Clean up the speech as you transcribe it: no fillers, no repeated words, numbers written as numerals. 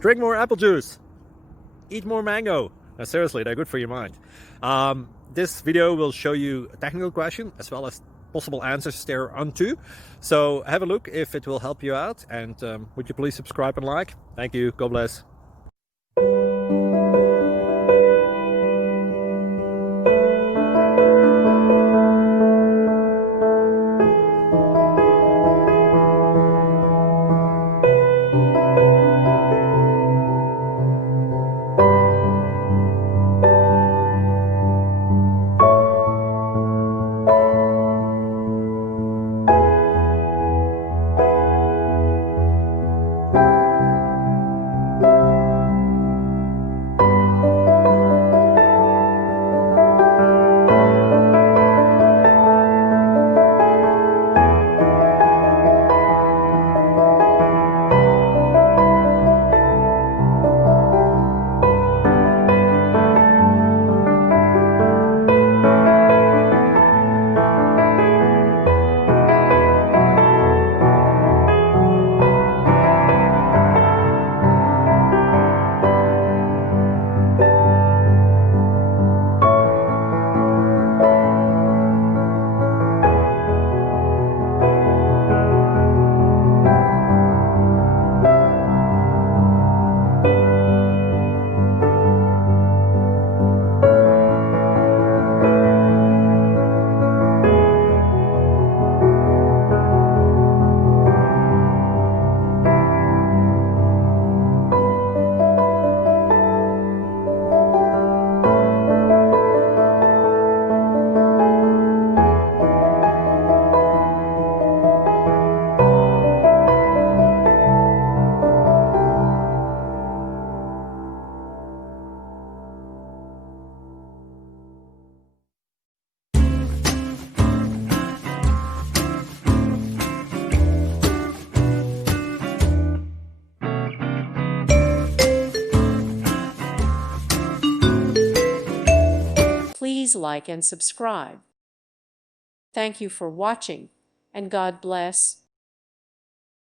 Drink more apple juice. Eat more mango. No, seriously, they're good for your mind. This video will show you a technical question as well as possible answers thereunto. So have a look if it will help you out, and would you please subscribe and like? Thank you. God bless. Please like and subscribe. Thank you for watching, and God bless.